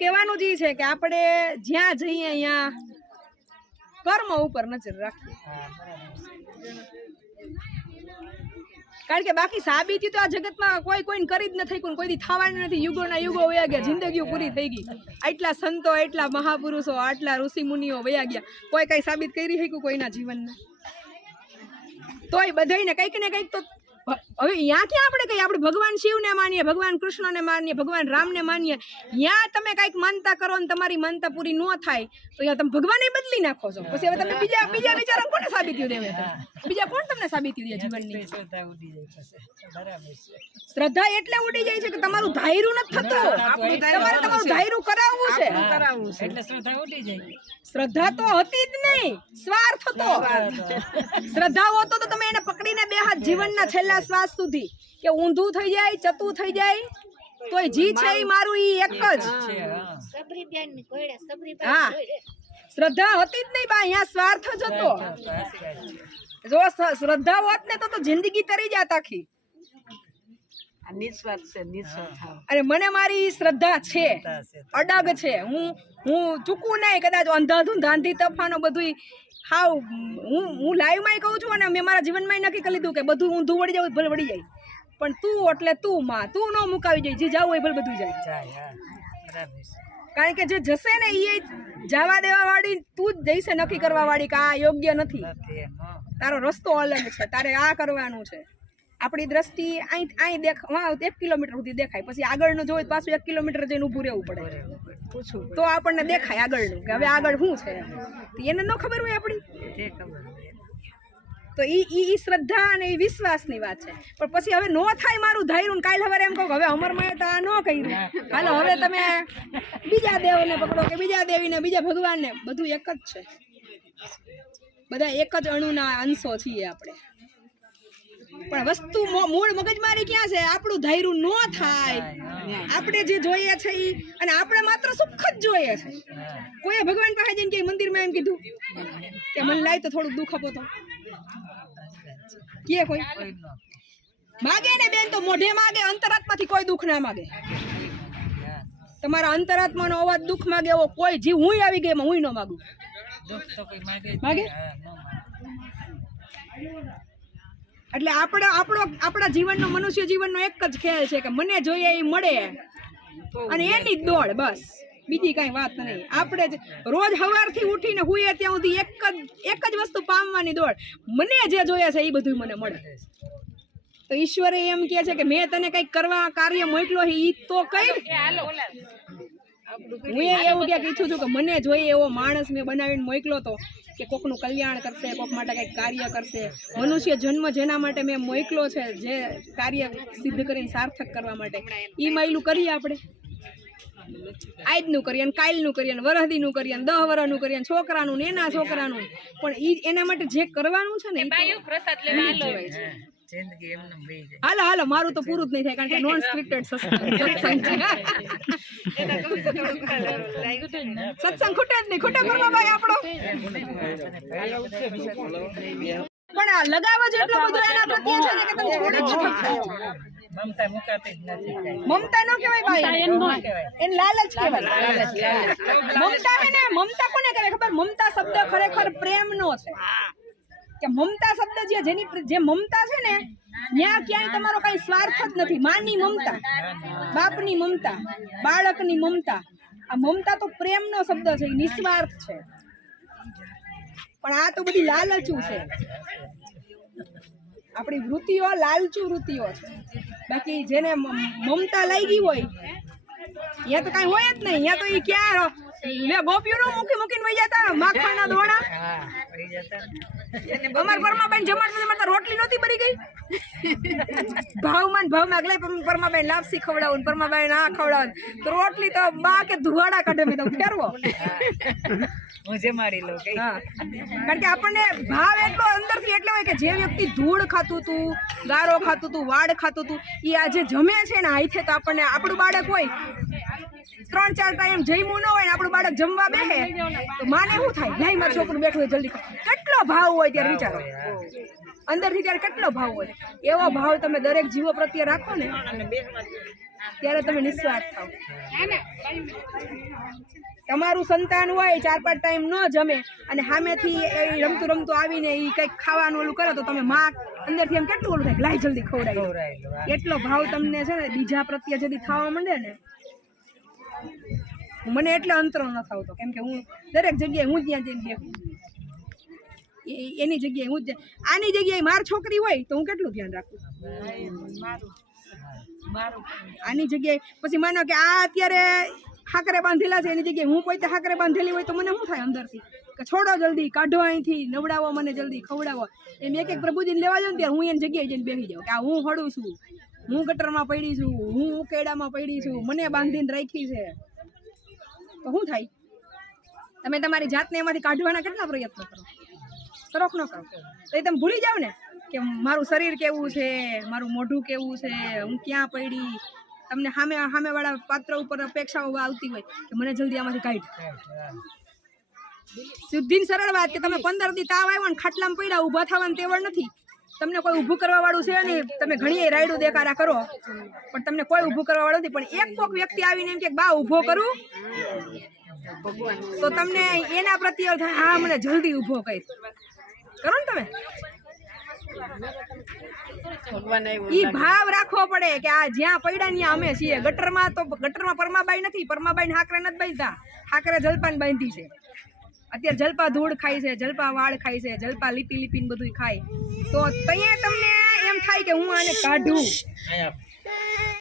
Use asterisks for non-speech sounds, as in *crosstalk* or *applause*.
કહેવાનું જ છે કે આપણે જ્યાં જઈએ અહીંયા કર્મ ઉપર નજર રાખીએ. કારણ કે બાકી સાબિતી તો આ જગતમાં કોઈ કોઈને કરી જ નથી કોઈ કોઈથી થવાની નથી. યુગોના યુગો વયા ગયા, જિંદગીઓ પૂરી થઈ ગઈ. આટલા સંતો એટલા મહાપુરુષો, આટલા ઋષિ મુનિઓ વયા ગયા. કોઈ કઈ સાબિત કરી શક્યું કોઈના જીવનને તોય બધાયને કંઈક ને કંઈક તો હવે અહીંયા ક્યાં આપણે કહીએ? આપણે ભગવાન શિવને માનીએ ભગવાન કૃષ્ણને માનીએ ભગવાન રામને માનીએ. ત્યાં તમે કંઈક માનતા કરો ને તમારી માનતા પૂરી ન થાય તો યાર તમે ભગવાનને બદલી નાખો છો. પછી હવે તમે બીજા બીજા બિચારા કોને સાબિતી દેવે બીજા કોણ તમને સાબિતી દે જીવનની? શ્રદ્ધા ઉડી જાય પછી બરાબર છે શ્રદ્ધા એટલે ઉડી જાય છે કે તમારું ધાયરું નથી થતું. તમારે તમારું ધાયરું કરાવવું છે. કરાવવું છે. એટલે શ્રદ્ધા ઉડી જાય. શ્રદ્ધા તો હતી જ નહીં. સ્વાર્થ હતો શ્રદ્ધા હોતો તો તમે એને પકડીને બે હાથ જીવનના છેલ્લા શ્વાસ સુધી કે ઊંધું થઈ જાય ચતું થઈ જાય તોય જી છે એ મારું ઈ એક જ. છે હા. શ્રદ્ધા હતી જ નહીં બા અહીંયા સ્વાર્થ જ હતો. જો શ્રદ્ધા હોત ને તો તો જિંદગી તરી જાત આખી નિસ્વાર્થ છે નિસ્વાર્થ થાવ અને મને મારી શ્રદ્ધા છે અડગ છે. હું હું ચૂકું નહીં કદાચ અંધાધૂન ધાંધી તફાનો બધું હાવ હું હું લાઈવમાં કહું છું અને મેં મારા જીવનમાં નક્કી કરી લીધું કે બધું ઊંધું વળી જાઉં ભલે વળી જાય. પણ તું એટલે તું માં તું ન મુકાવી જાય જે જાવું હોય ભલે બધું જાય. કારણ કે જે જશે ને એ જવા દેવા વાળી તું જ જઈશે નક્કી કરવા વાળી કે આ યોગ્ય નથી. તારો રસ્તો અલગ છે તારે આ કરવાનું છે. આપણી દ્રષ્ટિ અહીં અહીં દેખ વાં એક કિલોમીટર સુધી દેખાય. પછી આગળનું તો પાછું એક કિલોમીટર જઈને ઊભું રહેવું પડે. પૂછું. તો આપણને દેખાય આગળનું કે હવે આગળ શું છે. એને ન ખબર હોય આપણી. તે એ ઈ ઈ શ્રદ્ધા અને એ વિશ્વાસની વાત છે. પણ પછી હવે નો થાય મારું ધાર્યું કાલ હવે એમ કહું હવે હવે અમરમાં તો આ ન કર્યું. હાલો હવે તમે બીજા દેવને પકડો કે બીજા દેવીને બીજા ભગવાનને. બધું એક જ છે. બધા એક જ અણુના અંશો છીએ આપણે. પણ વસ્તુ મૂળ મગજમારી ક્યાં છે? આપણું ધાર્યું ન થાય. આપણે જે જોઈએ છે ઈ અને આપણે માત્ર સુખ જ જોઈએ છે. કોઈએ ભગવાન પાસે જઈને કે મંદિરમાં એમ કીધું કે મને લાય તો થોડુંક દુઃખ આપો તો. કે કોઈ? કોઈ માગે ને બેન તો મોઢે માગે અંતરાત્માથી કોઈ દુઃખ ના માગે. તમારા અંતરાત્માનો અવાજ દુઃખ માગે એવો કોઈ જીવ હું આવી ગઈ એમાં હું ન માગું માગે જ માગે? નહીં. હા, ન માગે. એટલે આપણે, આપણો, આપણા જીવનનો મનુષ્ય જીવનનો એક જ ખેલ છે કે મને જોઈએ એ મળે. અને એની દોડ, બસ. બીજી કાંઈ વાત નહીં. આપણે જ રોજ સવારથી ઉઠીને હુઈએ ત્યાં સુધી એક જ એક જ વસ્તુ પામવાની દોડ. મને જે જોઈએ છે એ બધું મને મળે. તો ઈશ્વરે એમ કહે છે કે મેં તને કંઈક કરવા, કાર્ય મોકલો એ તો કઈ. હું એવું ક્યાં કીધું છું કે મને જોઈએ એવો માણસ મેં બનાવીને મોકલો તો કે કોકનું કલ્યાણ કરશે કોક માટે કંઈક કાર્ય કરશે. મનુષ્ય જન્મ જેના માટે મેં મોકલો છે જે કાર્ય સિદ્ધ કરીને સાર્થક કરવા માટે. એ મહિલું કરીએ આપણે. આજનું કરીએ ને કાલનું કરીએ ને વરહદીનું કરીએ ને દહ વરહનું કરીએ ને છોકરાનું ને એના છોકરાનું. પણ ઈ એના માટે જે કરવાનું છે ને એ પ્રસાદ લેવા છે. જિંદગી એમને વહી જાય હાલો હાલો મારું તો પૂરું જ નહીં થાય કારણ કે નોન સ્ક્રિપ્ટેડ સત્સંગ. *laughs* છે સત્સંગ ખૂટે જ નહીં. ખૂટે ભાઈ આપણો. પણ આ લગાવ જ એટલો બધો એના પ્રત્યે છે કે તમે છોડી જ. મમતા મુકાતી નથી મમતા નો કહેવાય ભાઈ. એને લાલચ કહેવાય. મમતા હે ને મમતા કોને કહેવાય ખબર? મમતા શબ્દ ખરેખર પ્રેમ નો છે. કે મમતા શબ્દ જે જેની જે મમતા છે ને, ત્યાં ક્યાંય તમારો કઈ સ્વાર્થ જ નથી. માની મમતા, બાપની મમતા, બાળકની મમતા. આ મમતા તો પ્રેમનો શબ્દ છે નિસ્વાર્થ છે. પણ આ તો બધી લાલચું છે. આપણી વૃત્તિઓ લાલચુ વૃત્તિઓ છે. બાકી જેને મમતા લાગી હોય ત્યાં તો કાંઈ હોય જ નહીં. ત્યાં તો એ ક્યાં મેં ગોપીઓનું મૂકી મૂકીને વહી જતા માખણના દોણા. અમાર પરમાબેન જમાડતા તો રોટલી નહોતી બરી ગઈ. ભાવમાં ભાવમાં અગલે પરમાબેન લાપસી ખવડાવું પરમાબેન આ ખવડાવું તો રોટલી તો બા કે ધુવાડા કાઢે મેં તો ફેરવો. હું જમાડી લઉં કારણ કે આપણને ભાવ એટલો અંદરથી એટલે હોય કે જે વ્યક્તિ ધૂળ ખાતું હતું ગારો ખાતું હતું વાડ ખાતું હતું એ આજે જમે છે ને હાથે તો આપણને આપણું બાળક હોય ત્રણ ચાર ટાઈમ જમ્યું ન હોય ને આપણું બાળક જમવા બેસે તો માને શું થાય? નહીં મારું છોકરું બેઠું હોય જલ્દી. કેટલો ભાવ હોય ત્યારે વિચારો. અંદરથી ત્યારે કેટલો ભાવ હોય? એવો ભાવ તમે દરેક જીવો પ્રત્યે રાખો ને ત્યારે તમે નિસ્વાર્થ થાવ તમારું સંતાન હોય ચાર પાંચ ટાઈમ ન જમે અને સામેથી એ રમતું રમતું આવીને એ કંઈક ખાવાનું ઓલું કરે તો તમે માં અંદરથી એમ કેટલું ઓલું થાય લાઈ જલ્દી ખવડાય એટલો ભાવ તમને છે ને બીજા પ્રત્યે જદી થવા માંડે ને મને એટલે અંતરો ન થતો કેમ કે હું દરેક જગ્યાએ હું ત્યાં જઈને બેહું. એની જગ્યાએ હું આની જગ્યાએ માર છોકરી હોય તો હું કેટલું ધ્યાન રાખું? આની જગ્યાએ, પછી માનો કે આ અત્યારે હાકરે બાંધેલા છે, એની જગ્યાએ હું પોતે હાકરે બાંધેલી હોય તો મને શું થાય અંદરથી? કે છોડો જલ્દી, કાઢો અહીંથી, નવડાવો મને જલ્દી, ખવડાવો. એમ એક એક પ્રભુજીને લેવા જાઉં ત્યારે હું એની જગ્યાએ જઈને બેસી જાઉં. કે આ હું હળું છું, હું ગટરમાં પડી છું, હું ઉકેડામાં પડી છું, મને બાંધીને રાખી છે. તો શું થાય? તમે તમારી જાતને એમાંથી કાઢવાના કેટલા પ્રયત્નો કરો? સરખ ન કરો. તો એ તમે ભૂલી જાવ ને કે મારું શરીર કેવું છે મારું મોઢું કેવું છે હું ક્યાં પડી? તમને સામે સામેવાળા પાત્ર ઉપર અપેક્ષાઓ આવતી હોય કે મને જલ્દી આમાંથી કાઢ સીધી સરળ વાત કે તમે પંદર દી તાવ આવ્યો ને ખાટલામાં પડ્યા ઊભા થવાની તેવડ નથી. તમને કોઈ ઊભું કરવા વાળું છે નહીં. તમે ઘણી રાયડું દેખાડા કરો. પણ તમને કોઈ ઊભું કરવા વાળું નથી. પણ એક કોક વ્યક્તિ આવીને એમ કે બા, ઊભો કરું? તો તમને એના પ્રત્યે હા, મને જલ્દી ઊભો કરી. કરો ને તમે? ઈ ભાવ રાખવો પડે કે આ જ્યાં પડ્યા ત્યાં અમે છીએ. ગટરમાં તો, ગટરમાં પરમાબાઈ નથી. પરમાબાઈ હાકરે નથી બાંધતા. હાકરે જલપાન બાંધી છે. અત્યારે જલપા ધૂળ ખાય છે, જલપા વાળ ખાય છે, જલપા લીપી લીપીને બધું ખાય. તો ત્યાં તમને એમ થાય કે હું આને કાઢું.